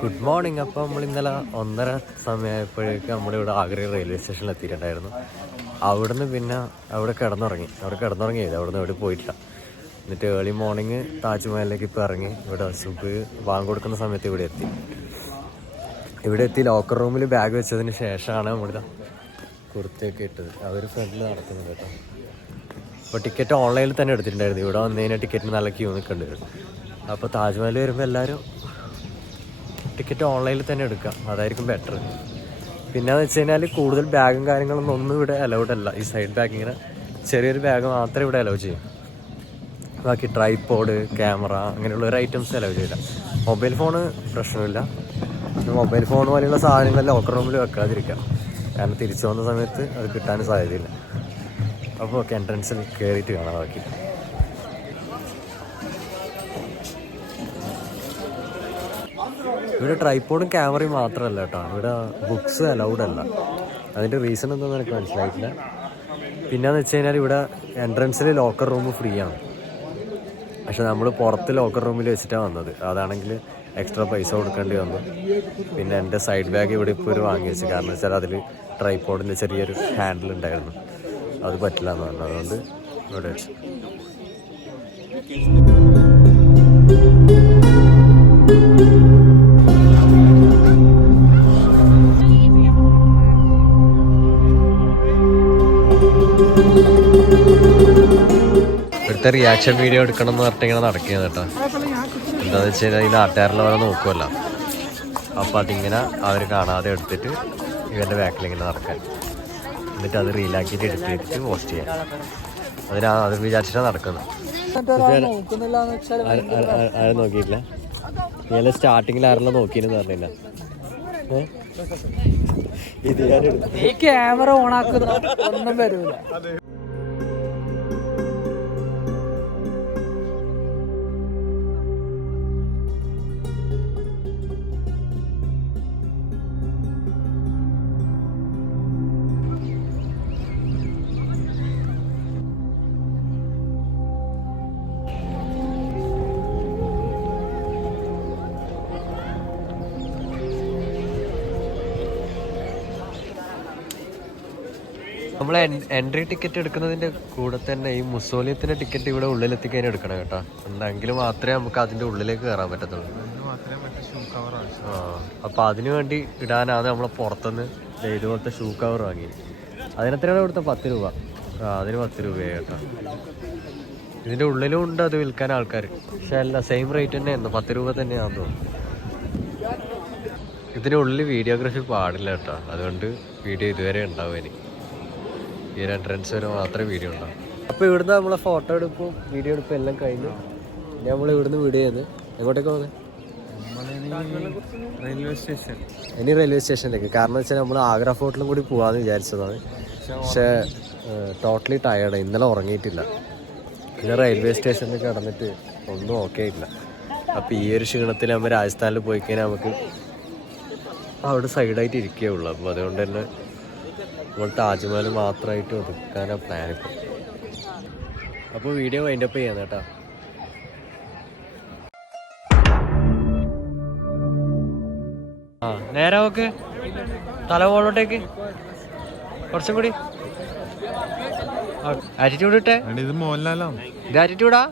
Good morning. അപ്പോൾ നമ്മൾ ഇന്നലെ 1:30 സമയമായപ്പോഴേക്ക് നമ്മളിവിടെ ആഗ്ര റെയിൽവേ സ്റ്റേഷനിൽ എത്തിയിട്ടുണ്ടായിരുന്നു. അവിടുന്ന് പിന്നെ അവിടെ കിടന്നുറങ്ങിയത് അവിടുന്ന് എവിടെ പോയിട്ടില്ല. എന്നിട്ട് ഏർലി മോർണിംഗ് താജ്മഹലിലേക്ക് ഇപ്പോൾ ഇറങ്ങി ഇവിടെ സുബ് ബാങ്ക് കൊടുക്കുന്ന സമയത്ത് ഇവിടെ എത്തി ലോക്കർ റൂമിൽ ബാഗ് വെച്ചതിന് ശേഷമാണ് നമ്മളിതാ കുർത്തയൊക്കെ ഇട്ടത്. അവർ ഫ്രണ്ടിൽ നടക്കുന്നുണ്ട് കേട്ടോ. അപ്പോൾ ടിക്കറ്റ് ഓൺലൈനിൽ തന്നെ എടുത്തിട്ടുണ്ടായിരുന്നു. ഇവിടെ വന്നു കഴിഞ്ഞാൽ ടിക്കറ്റിന് നല്ല ക്യൂ നിൽക്കേണ്ടി വരും. അപ്പോൾ താജ്മഹൽ വരുമ്പോൾ എല്ലാവരും ടിക്കറ്റ് ഓൺലൈനിൽ തന്നെ എടുക്കാം, അതായിരിക്കും ബെറ്റർ. പിന്നെയെന്ന് വെച്ച് കഴിഞ്ഞാൽ കൂടുതൽ ബാഗും കാര്യങ്ങളൊന്നും ഒന്നും ഇവിടെ അലൗഡ് അല്ല. ഈ സൈഡ് ബാഗ് ഇങ്ങനെ ചെറിയൊരു ബാഗ് മാത്രമേ ഇവിടെ അലൗ ചെയ്യും. ബാക്കി ട്രൈപോഡ്, ക്യാമറ അങ്ങനെയുള്ള ഒരു ഐറ്റംസ് അലൗ ചെയ്യില്ല. മൊബൈൽ ഫോണ് പ്രശ്നമില്ല. മൊബൈൽ ഫോൺ പോലെയുള്ള സാധനങ്ങൾ ലോക്കർ റൂമിൽ വെക്കാതിരിക്കാം, കാരണം തിരിച്ചു വന്ന സമയത്ത് അത് കിട്ടാനും സാധ്യതയില്ല. അപ്പോൾ ഓക്കെ, എൻട്രൻസിൽ കയറിയിട്ട് കാണാം ബാക്കി. ഇവിടെ ട്രൈപോഡും ക്യാമറയും മാത്രമല്ല കേട്ടോ, ഇവിടെ ബുക്സ് അലൗഡ് അല്ല. അതിൻ്റെ റീസൺ എന്താണെന്ന് എനിക്ക് മനസ്സിലായിട്ടില്ല. പിന്നെയെന്ന് വെച്ച് കഴിഞ്ഞാൽ ഇവിടെ എൻട്രൻസിൽ ലോക്കർ റൂം ഫ്രീ ആണ്. പക്ഷെ നമ്മൾ പുറത്ത് ലോക്കർ റൂമിൽ വെച്ചിട്ടാണ് വന്നത്. അതാണെങ്കിൽ എക്സ്ട്രാ പൈസ കൊടുക്കേണ്ടി വന്നു. പിന്നെ എൻ്റെ സൈഡ് ബാഗ് ഇവിടെ ഇപ്പോൾ ഒരു വാങ്ങി വെച്ചു, കാരണം വെച്ചാൽ അതിൽ ട്രൈപോഡിൻ്റെ ചെറിയൊരു ഹാൻഡിൽ ഉണ്ടായിരുന്നു, അത് പറ്റില്ല എന്ന് പറഞ്ഞു. അതുകൊണ്ട് ഇവിടെ വെച്ചു. ഇവിടുത്തെ റിയാക്ഷൻ വീഡിയോ എടുക്കണം എന്ന് പറഞ്ഞിട്ട് ഇങ്ങനെ നടക്കുന്നത് കേട്ടോ. എന്താണെന്ന് വെച്ച് കഴിഞ്ഞാൽ ഈ നാട്ടുകാരെല്ലാം അവരെ നോക്കുമല്ലോ, അപ്പോൾ അതിങ്ങനെ അവർ കാണാതെ എടുത്തിട്ട് ഇവൻ്റെ ബാക്കിലിങ്ങനെ നടക്കാൻ, എന്നിട്ട് അത് റീലാക്കിയിട്ട് എടുത്തിട്ട് പോസ്റ്റ് ചെയ്യാൻ. അത് വിചാരിച്ചിട്ടാണ് നടക്കുന്നത്. ആരും നോക്കിയിട്ടില്ല. ഇയാളെ സ്റ്റാർട്ടിങ്ങിൽ ആരെല്ലാം നോക്കിയെന്ന് പറഞ്ഞില്ല. ഇത് ഞാൻ ക്യാമറ ഓണാക്കുന്ന ഒന്നും വരൂല. നമ്മൾ എൻട്രി ടിക്കറ്റ് എടുക്കുന്നതിൻ്റെ കൂടെ തന്നെ ഈ മുസോളിയത്തിൻ്റെ ടിക്കറ്റ് ഇവിടെ ഉള്ളിലെത്തിക്കാൻ എടുക്കണം കേട്ടോ. എന്നെങ്കിൽ മാത്രമേ നമുക്ക് അതിൻ്റെ ഉള്ളിലേക്ക് കയറാൻ പറ്റത്തുള്ളൂ. അപ്പോൾ അതിനു വേണ്ടി ഇടാനാണ് നമ്മൾ പുറത്തുനിന്ന് ഇതുപോലത്തെ ഷൂ കവർ വാങ്ങി. അതിനെത്രയാണ് ഇവിടുത്തെ 10 രൂപ. അതിന് 10 രൂപയായി കേട്ടോ. ഇതിൻ്റെ ഉള്ളിലും ഉണ്ട് അത് വിൽക്കാൻ ആൾക്കാർ, പക്ഷെ അല്ല സെയിം റേറ്റ് തന്നെയായിരുന്നു, 10 രൂപ തന്നെയാണെന്ന് തോന്നുന്നു. ഇതിനുള്ളിൽ വീഡിയോഗ്രാഫി പാടില്ല കേട്ടോ, അതുകൊണ്ട് വീഡിയോ ഇതുവരെ ഉണ്ടാവും. എനിക്ക് ഈ ഒരു എൻട്രൻസ് വരെ മാത്രമേ വീഡിയോ ഉണ്ടാവും. അപ്പോൾ ഇവിടുന്ന് നമ്മളെ ഫോട്ടോ എടുപ്പും വീഡിയോ എടുപ്പും എല്ലാം കഴിഞ്ഞു. നമ്മൾ ഇവിടുന്ന് വീഡിയോ ചെയ്ത് എങ്ങോട്ടേക്ക് പോകുന്നത്? ഇനി റെയിൽവേ സ്റ്റേഷനിലേക്ക്. കാരണം വെച്ചാൽ നമ്മൾ ആഗ്ര ഫോർട്ടിലും കൂടി പോകാമെന്ന് വിചാരിച്ചതാണ്, പക്ഷേ ടോട്ടലി ടയേർഡ്. ഇന്നലെ ഉറങ്ങിയിട്ടില്ല. പിന്നെ റെയിൽവേ സ്റ്റേഷനിൽ കിടന്നിട്ട് ഒന്നും ഓക്കെ ഇല്ല. അപ്പോൾ ഈ ഒരു ക്ഷീണത്തിൽ നമ്മൾ രാജസ്ഥാനിൽ പോയി കഴിഞ്ഞാൽ നമുക്ക് അവിടെ സൈഡായിട്ട് ഇരിക്കുകയുള്ളൂ. അപ്പോൾ അതുകൊണ്ട് തന്നെ നമ്മൾ താജ്മഹൽ മാത്രമായിട്ട് ഒതുക്കാനാണ് പ്ലാൻ ഇപ്പോൾ. അപ്പോൾ വീഡിയോ വൈൻഡപ്പ് ചെയ്യാം കേട്ടോ. നേരെ നോക്ക്, തല മുകളിലോട്ടേക്ക് കുറച്ചും കൂടി. ആറ്റിറ്റ്യൂഡ് ഇട്ടേ. ഇത് മോഹൻലാലോ? ഇത് ആറ്റിറ്റ്യൂഡാ.